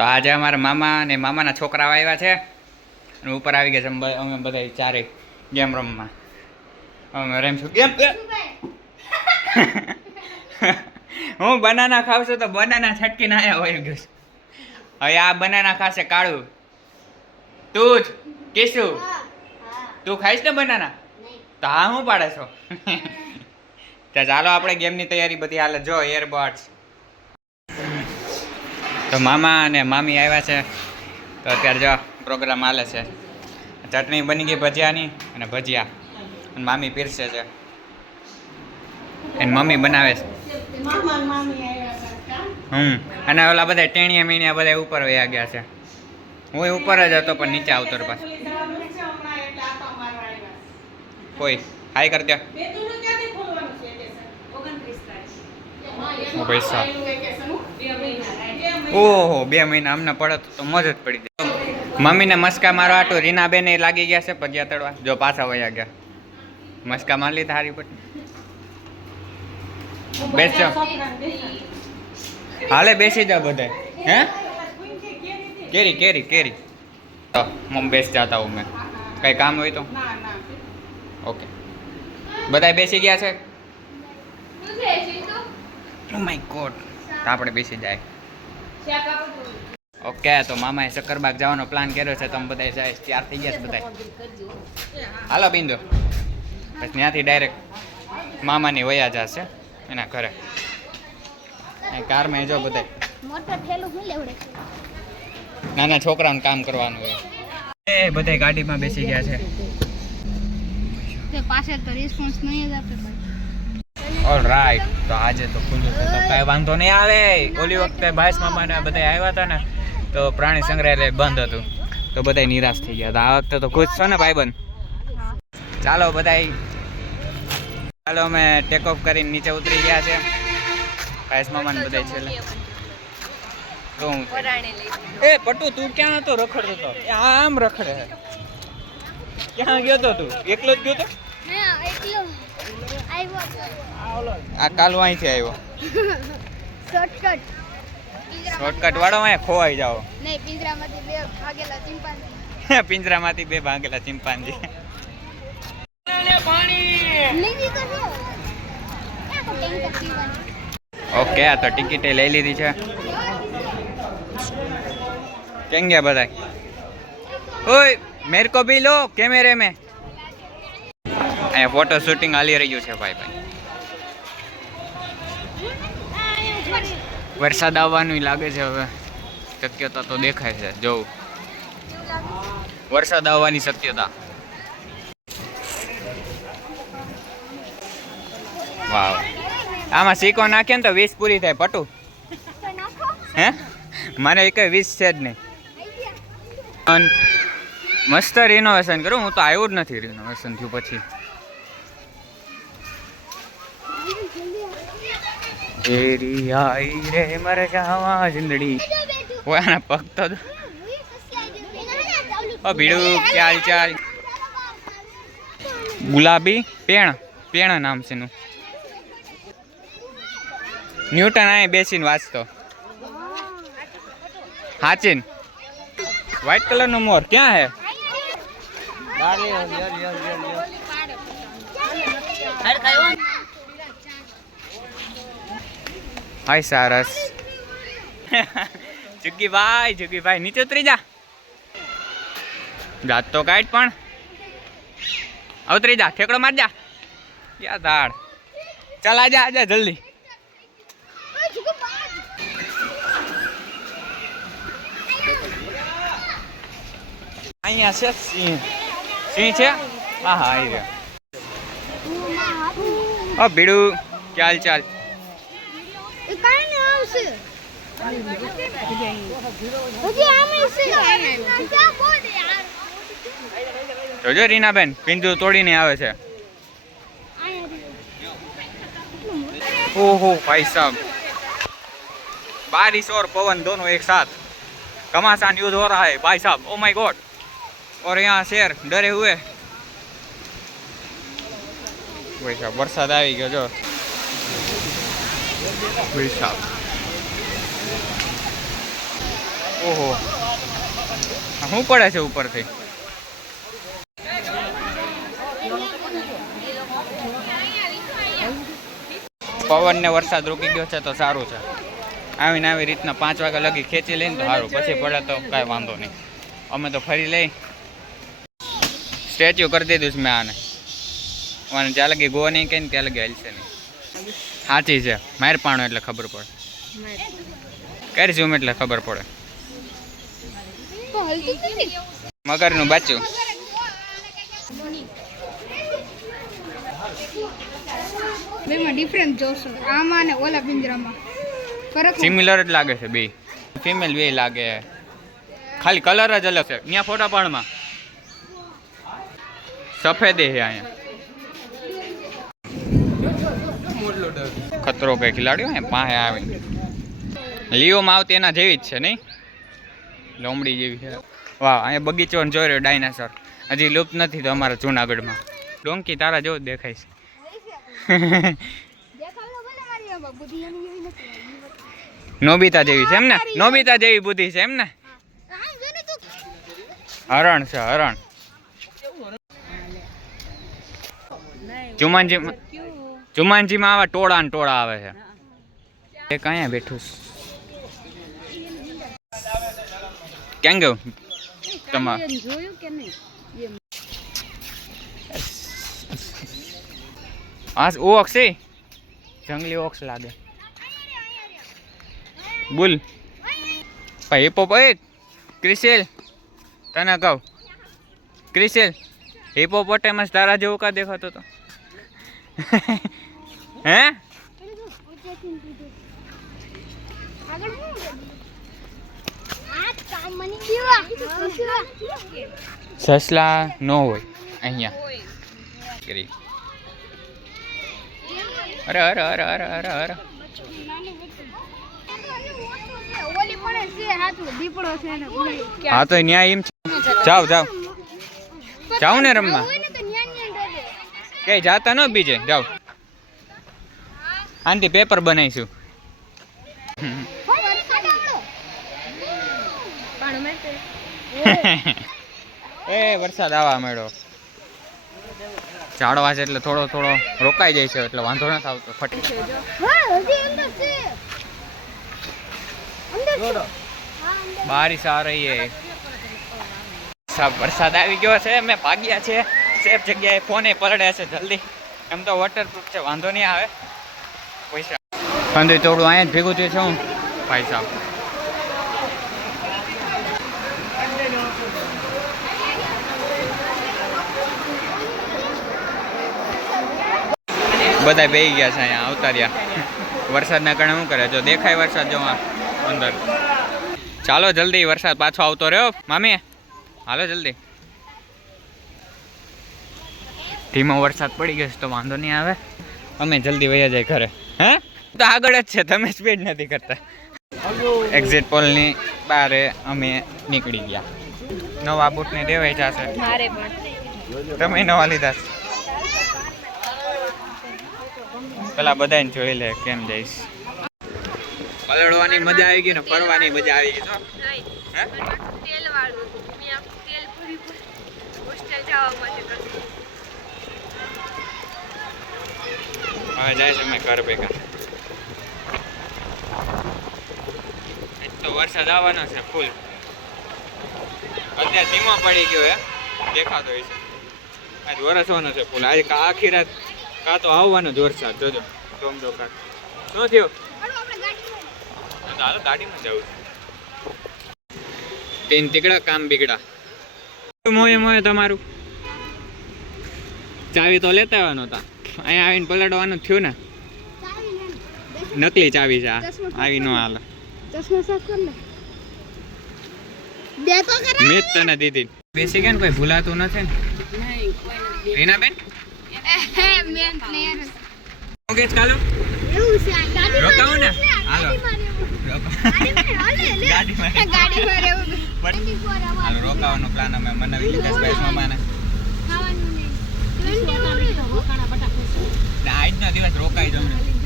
તો આજે અમારા મામા અને મામાના છોકરાઓ આવ્યા છે અને ઉપર આવી ગયા છે અમે બધા ચારે ગેમ રમવા. અમે રમીશું ગેમ. હું બનાના ખાઉં છું તો બનાના છટકીને આયા હોય ગયું. હવે આ બનાના ખાશે કાળું. તું જ કેશું તું ખાઈશ ને બનાના? તો હા હું પાડે છો? તો ચાલો આપણે ગેમની તૈયારી બધી હાલે. જો એરબડ્સ. તો મામા અને મામી આવ્યા છે તો અત્યારે જો પ્રોગ્રામ હાલે છે. ચટણી બની ગઈ ભજીયાની અને ભજીયા અને મામી પીરસે છે એની મમ્મી બનાવે છે. અને ઓલા બધા ટેણીયા મીણિયા બધા ઉપર વયા ગયા છે. હું ઉપર જ હતો પણ નીચે આવતો પાછો. કોઈ હાઈ કરી દે. પૈસા ઓહો 2 મહિના અમને પડે તો મોજ જ પડી જાય. મમ્મીને મસ્કા મારો આટું રીનાબેન એ લાગી ગયા છે ભજીયા તળવા. જો પાછા વયા ગયા. મસ્કા મારી લીધા હારી પર. બેસજો હાલે બેસી જાઓ બધા. હે કેરી કેરી કેરી. તો મમ્મી બેસી જતા હું મેં કઈ કામ હોય તો. ઓકે બધા બેસી ગયા છે. Oh my God. તો આપણે બેસી જાય. ઓકે તો મામાએ સક્કરબાગ જવાનો પ્લાન કર્યો છે. તમે બધા જાય તૈયાર થઈ ગયા છે બધા. હાલો બિંદુ. બસ ત્યાંથી ડાયરેક્ટ મામાની વયા જશે એના ઘરે. કારમાં જો બધા નાના છોકરાઓને કામ કરવાનું હોય. એ બધા ગાડીમાં બેસી ગયા છે. પાછળ તો રિસ્પોન્સ નહીં જ આપે ભાઈ. All right. તો આજે તો ખુલ્લું છે તો કાંઈ વાંધો નહીં આવે. ઓલી વખતે ભાઈસ મામાને બધા આવ્યા હતા ને તો પ્રાણી સંગ્રહાલય બંધ હતું તો બધા નિરાશ થઈ ગયા હતા. આ વખતે તો ખુશ છો ને ભાઈબંધ? ચાલો બધા ચાલો અમે ટેક ઓફ કરીને નીચે ઉતરી ગયા છે. ભાઈસ મામાને બધા છેલ્લે તો હું એ પટુ તું ક્યાં હતો? રખડતો હતો. આમ રખડે છે. ક્યાં ગયો તો તું? એકલો જ ગયો તો? આ કાલ અહીંથી આવ્યો. શોર્ટકટ વાળો અહીંયા ખોવાઈ જાઓ. નહીં પિંજરામાંથી 2 ભાગેલા ચિંપાંજી. પિંજરામાંથી 2 ભાગેલા ચિંપાંજી. ઓકે તો ટિકિટ લઈ લીધી છે. કેમ ગયા બધા? ઓય મેરે કો ભી લો કેમેરે में. અહીંયા ફોટો શૂટિંગ હાલી રહ્યું છે ભાઈ. વરસાદ આવવાનું લાગે છે હવે. શક્યતા તો દેખાય છે. જોઉં વરસાદ આવવાની શક્યતા. વાવ. આમાં સિક્કો નાખે ને તો 20 પૂરી થાય પટુ. હે મારે એક 20 છે જ નહીં. મસ્ત રિનોવેશન કરું. હું તો આવ્યો જ નથી રિનોવેશન થયું પછી. એરી આઈ રે મર જાવા જિંદડી. ઓય આના પગ તો ઓ ભીડું ચાલ ચાલ. ગુલાબી પેણ પેણ નામ છે એનું. ન્યૂટન અહીં બેસીને વાંચતો. હાચીન વ્હાઈટ કલર નો મોર ક્યાં હે? હાય સરસ. જુગીભાઈ નીચે ઉતરી જા. જાત તો કાઢ પણ ઉતરી જા. ઠેકડો માર જા. યા ધાડ. ચાલ આજા આજા જલ્દી. અહીંયા છે સિંહ. સિંહ છે? હા હા આવી રહ્યા. ઓ ભીડું ચાલ ચાલ. જોજો રીનાબેન પિંજરું તોડીને આવે છે. ओहो भाई साहब, बारिश और पवन दोनों एक साथ, घमासान युद्ध हो रहा है भाई साहब. Oh my God. और यहाँ शेर डरे हुए. भाई साहब वरसाद આવી ગયો જો. ભાઈ સાહેબ ઓહો શું પડે છે ઉપરથી? પવન ને વરસાદ રૂકી ગયો છે તો સારું છે. આવીને આવી રીતના 5 વાગ્યા લગી ખેંચી લઈને તો સારું, પછી પડે તો કાંઈ વાંધો નહીં. અમે તો ફરી લઈ સ્ટેચ્યુ કરી દીધું છે મેં આને. અને જ્યાં લગી ગો નહીં કહીને ત્યાં લગી હલશે નહીં. સાચી છે, માર પાણો એટલે ખબર પડે, કરી ઝૂમ એટલે ખબર પડે. મગરનું બાચ્યું બેમાં ડિફરન્સ જોશો, આમાં ને ઓલા પિંજરામાં ફરક સિમિલર જ લાગે છે બે, ફિમેલ બે લાગે, ખાલી કલર જ અલગ છે. ત્યાં ફોટા પાડમાં સફેદ છે, અહીંયા ખતરો કઈ ખિલાડ્યો હે પાસે આવી. લીઓમાં આવતી એના જેવી જ છે નહીં, લોમડી જેવી છે. વાહ, અહીંયા બગીચો જોઈ રહ્યો ડાયનાસોર, હજી લુપ્ત નથી તો અમારા જુનાગઢમાં. ડોંકી તારા જેવો જ દેખાય છે. નોબિતા જેવી છે એમ ને? નોબિતા જેવી બુદ્ધિ છે એમ ને? હરણ છે, હરણ. જુમાનજીમાં આવા ટોળા ને ટોળા આવે છે. એક અહીંયા બેઠું ક્યાં ગયું તમારે? આ ઓક્સ છે, જંગલી ઓક્સ લાગે. બોલ ભાઈ, હિપો ભાઈ. ક્રિસેલ તને કહું, ક્રિસેલ હિપોપોટેમસ તારા જેવું કા દેખાતો તો? હે સસલા નો હોય અહીંયા. અરે અરે અરે અરે અરે અરે હા તો ન્યાય એમ. જાઓ જાઓ જાઓ ને રમવા, કઈ જાતા ન બીજે જાઓ. આંટી પેપર બનાવીશું. એ વરસાદ આવવા માંડ્યો. ઝાડવા છે એટલે થોડો થોડો રોકાઈ જાય છે, એટલે વાંધો નથી આવતો. ફટી બારિશ આ રહી હે. વરસાદ આવી ગયો છે, મેં ભાગ્યા છે સેફ જગ્યાએ. ફોને પલડે છે જલ્દી, એમ તો વોટરપ્રૂફ છે, વાંધો નહીં આવે. પૈસા કંદુ તોડું અહીંયા જ ભેગું થયું છે હું ભાઈ સાહેબ. બધા બેસી ગયા છે અહીંયા, આવતા રહ્યા. વરસાદના કારણે શું કરે, જો દેખાય વરસાદ જો અંદર. ચાલો જલ્દી, વરસાદ પાછો આવતો રહ્યો મામી, હાલો જલ્દી. ધીમો વરસાદ પડી ગયો છે તો વાંધો નહીં આવે, અમે જલ્દી વયા જાય ઘરે. હે તો આગળ જ છે, તમે સ્પીડ નથી કરતા. એક્ઝિટ પોલની બારે અમે નીકળી ગયા. નવા બૂટને દેવાય જશે, તમે નવા લીધા છે. પેલા બધાને જોઈ લે કેમ જઈશ. પલળવાની મજા આવી ગઈ ને ફરવાની મજા આવી ગઈ. હવે જાય છે મેં ઘર ભેગા. તો વરસાદ આવવાનો છે ફૂલ. અત્યારે ધીમો પડી ગયો હે, દેખાતો હોય છે. આજ વરસવાનો છે ફૂલ. આજે આખી રાત કાં તો આવવાનો જ વરસાદ. જોજો ધોમધો કાંક. શું થયું? હાલો ગાડીમાં જવું. તીન તીકડા કામ બીગડા. મોએ મોએ તમારું ચાવી તો લેતા આવવાનો હતા. અહીંયા આવીને પલટવાનું થયું ને. નકલી ચાવી છે આ, આવી નો હાલે. મેં તને દીધી. બેસી ગયા ને કોઈ ભૂલાતું નથી ને? રીના બેન ઓકે ચાલો રોકાવું ને. હાલો હાલો રોકાવાનો પ્લાન અમે બનાવી લીધા સ્પાઈસ મામાને. આજનો દિવસ રોકાઈ જવું.